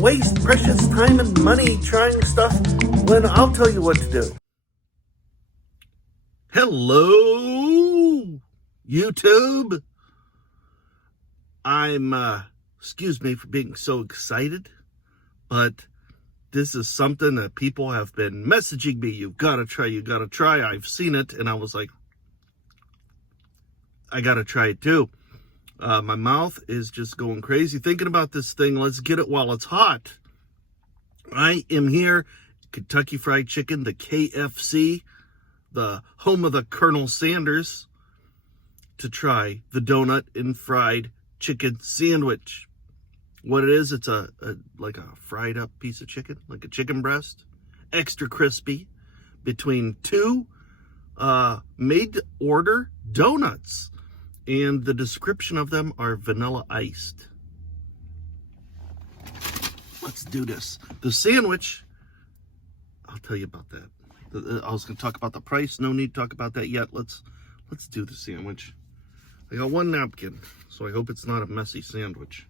waste precious time and money trying stuff when I'll tell you what to do. Hello, YouTube. Excuse me for being so excited, but this is something that people have been messaging me. You gotta try. I've seen it, and I was like, I gotta try it too. My mouth is just going crazy thinking about this thing. Let's get it while it's hot. I am here, Kentucky Fried Chicken, the KFC, the home of the Colonel Sanders, to try the donut and fried chicken sandwich. What it is, it's like a fried up piece of chicken, like a chicken breast, extra crispy, between two made to order donuts. And the description of them are vanilla iced. Let's do this. The sandwich, I'll tell you about that. I was going to talk about the price. No need to talk about that yet. Let's do the sandwich. I got one napkin, so I hope it's not a messy sandwich.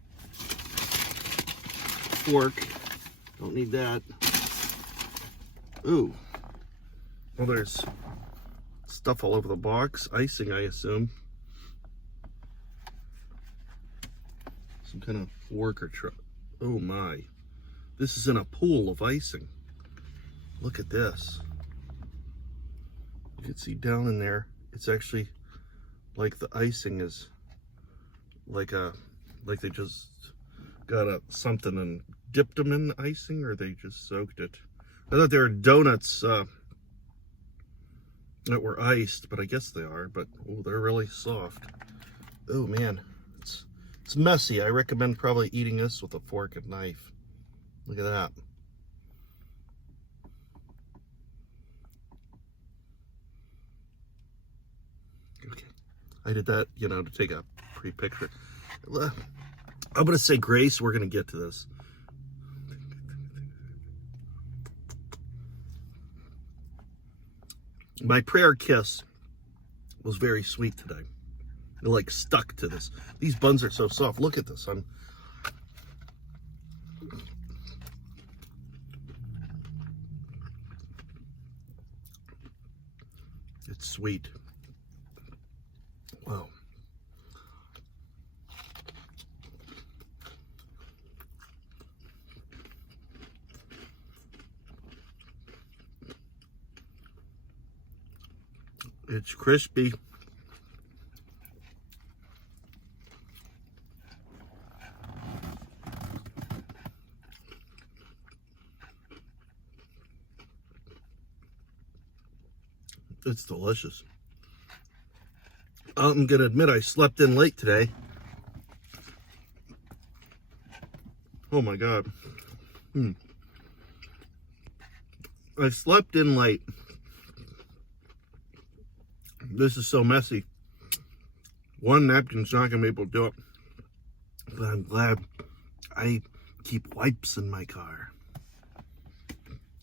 Fork, don't need that. Ooh, well, there's stuff all over the box. Icing, I assume. Some kind of fork or truck. Oh my. This is in a pool of icing. Look at this. You can see down in there, it's actually like the icing is like they just got something and dipped them in the icing, or they just soaked it. I thought they were donuts that were iced, but I guess they are, but oh, they're really soft. Oh man. It's messy. I recommend probably eating this with a fork and knife. Look at that. Okay. I did that, to take a pretty picture. I'm going to say grace. We're going to get to this. My prayer kiss was very sweet today. It like stuck to this. These buns are so soft. Look at this. It's sweet. Wow. It's crispy. It's delicious. I'm going to admit I slept in late today. Oh my God. I slept in late. This is so messy. One napkin's not going to be able to do it. But I'm glad I keep wipes in my car.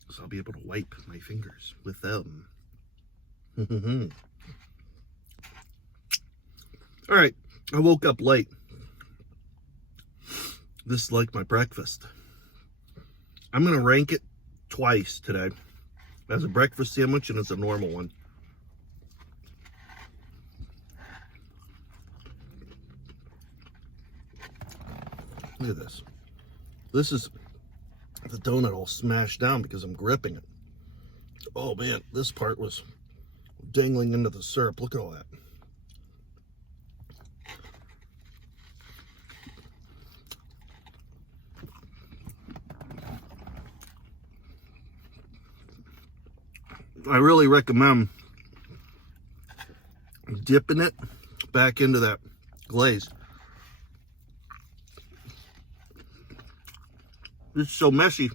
So I'll be able to wipe my fingers with them. All right, I woke up late. This is like my breakfast. I'm going to rank it twice today, as a breakfast sandwich and as a normal one. Look at this. This is the donut all smashed down because I'm gripping it. Oh man, this part was dangling into the syrup. Look at all that. I really recommend dipping it back into that glaze. It's so messy.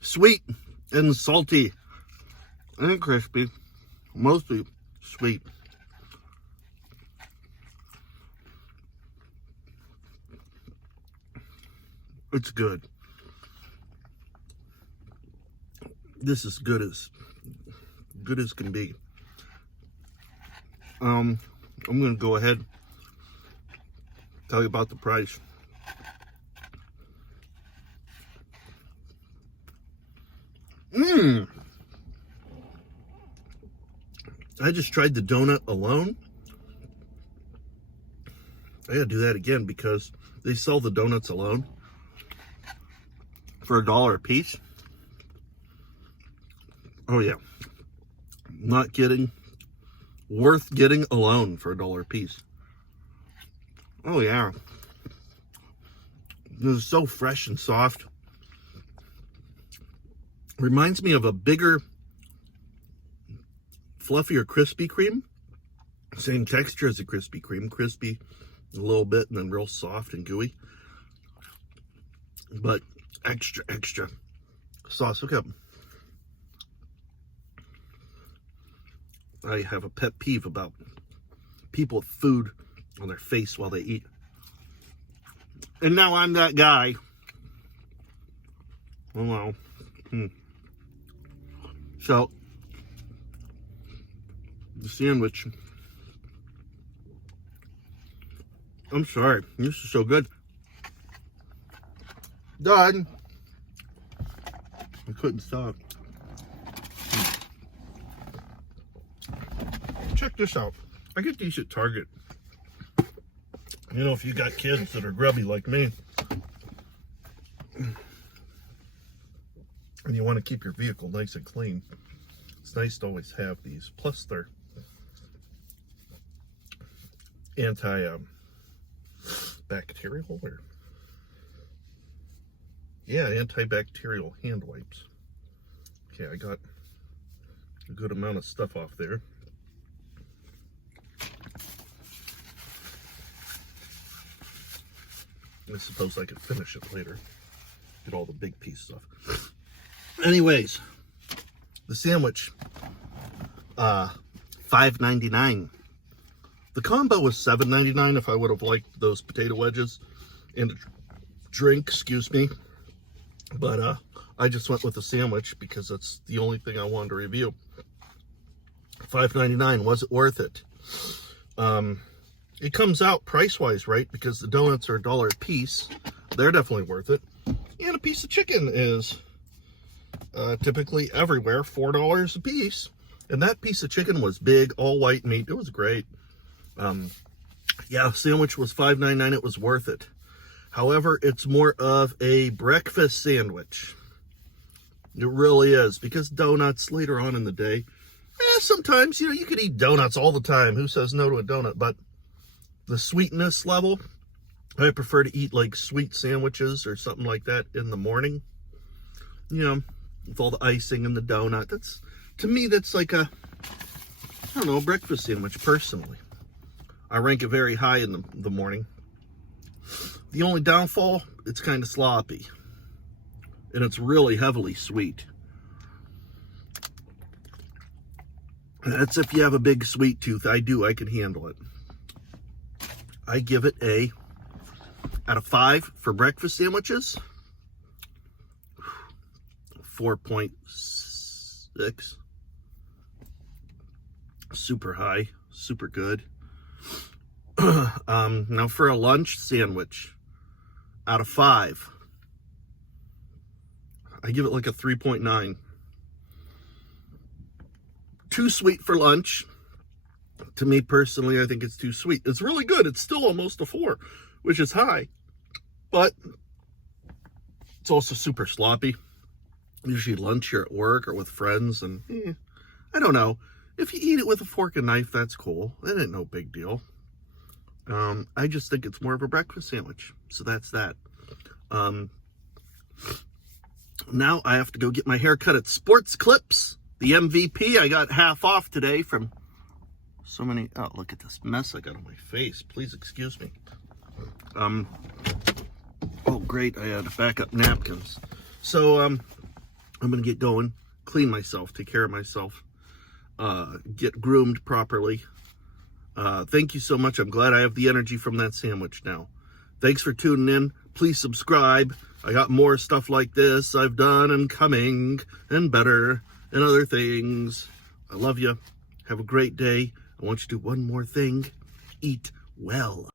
Sweet and salty and crispy, mostly sweet. It's good. This is good as can be. I'm going to go ahead tell you about the price. I just tried the donut alone. I gotta do that again because they sell the donuts alone for $1 a piece. Oh yeah, not kidding. Worth getting alone for $1 a piece. Oh yeah, it was so fresh and soft. Reminds me of a bigger, fluffier Krispy Kreme. Same texture as a Krispy Kreme. Crispy a little bit and then real soft and gooey. But extra sauce. Look up. I have a pet peeve about people with food on their face while they eat. And now I'm that guy. Oh wow. So, the sandwich. I'm sorry, this is so good. Done. I couldn't stop. Check this out. I get these at Target. You know, if you got kids that are grubby like me, and you want to keep your vehicle nice and clean, it's nice to always have these. Plus, they're antibacterial, or antibacterial hand wipes. Okay, I got a good amount of stuff off there. I suppose I could finish it later. Get all the big pieces off. Anyways, the sandwich, $5.99. The combo was $7.99 if I would have liked those potato wedges and a drink, excuse me. But I just went with the sandwich because that's the only thing I wanted to review. $5.99, was it worth it? It comes out price-wise right because the donuts are $1 a piece. They're definitely worth it. And a piece of chicken is typically everywhere $4 a piece. And that piece of chicken was big, all white meat. It was great. Yeah, sandwich was $5.99. It was worth it. However, it's more of a breakfast sandwich. It really is, because donuts later on in the day, sometimes, you could eat donuts all the time. Who says no to a donut? But the sweetness level, I prefer to eat like sweet sandwiches or something like that in the morning. With all the icing and the donut. To me, that's like a breakfast sandwich personally. I rank it very high in the morning. The only downfall, it's kind of sloppy. And it's really heavily sweet. That's if you have a big sweet tooth. I do. I can handle it. I give it a, out of 5 for breakfast sandwiches, 4.6. Super high. Super good. Now for a lunch sandwich, out of 5, I give it like a 3.9. Too sweet for lunch. To me personally, I think it's too sweet. It's really good. It's still almost a 4, which is high. But it's also super sloppy. Usually lunch you're at work or with friends, and I don't know. If you eat it with a fork and knife, that's cool. It ain't no big deal. I just think it's more of a breakfast sandwich. So that's that. Now I have to go get my hair cut at Sports Clips. The MVP, I got half off today from so many. Oh, look at this mess I got on my face. Please excuse me. Oh, great. I had backup napkins. So, I'm going to get going, clean myself, take care of myself, get groomed properly. Thank you so much. I'm glad I have the energy from that sandwich now. Thanks for tuning in. Please subscribe. I got more stuff like this I've done and coming and better and other things. I love you. Have a great day. I want you to do one more thing. Eat well.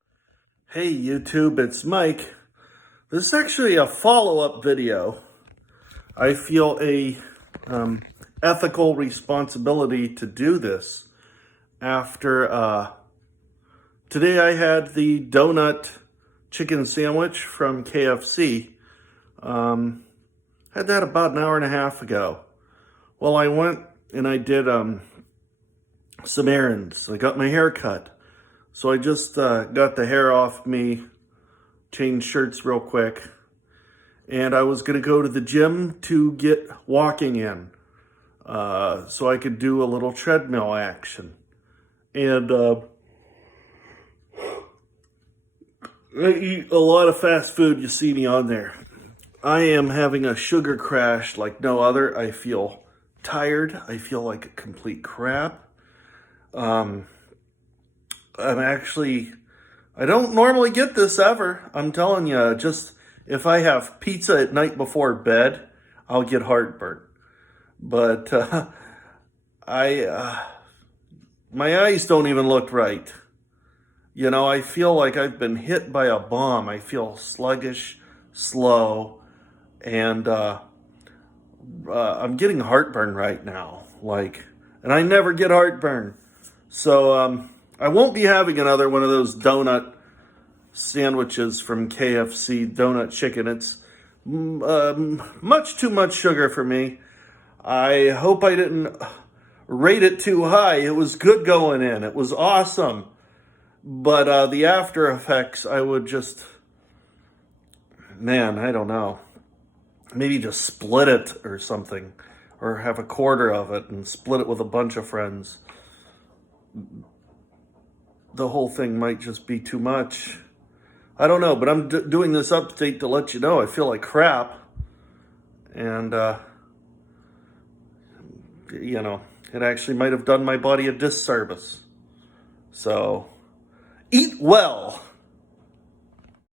Hey YouTube, it's Mike. This is actually a follow-up video. I feel a ethical responsibility to do this after today I had the donut chicken sandwich from KFC. Had that about an hour and a half ago. Well, I went and I did some errands. I got my hair cut. So I just got the hair off me, changed shirts real quick, and I was going to go to the gym to get walking in so I could do a little treadmill action. And I eat a lot of fast food. You see me on there. I am having a sugar crash like no other. I feel tired. I feel like a complete crap. I don't normally get this ever. I'm telling you, just if I have pizza at night before bed, I'll get heartburn. But my eyes don't even look right. You know, I feel like I've been hit by a bomb. I feel sluggish, slow, and I'm getting heartburn right now. And I never get heartburn. So I won't be having another one of those donut sandwiches from KFC, donut chicken. It's much too much sugar for me. I hope I didn't rate it too high. It was good going in. It was awesome. But the after effects, I would just, man, I don't know. Maybe just split it or something. Or have a quarter of it and split it with a bunch of friends. The whole thing might just be too much. I don't know, but I'm doing this update to let you know I feel like crap. And, you know, it actually might have done my body a disservice. So, eat well.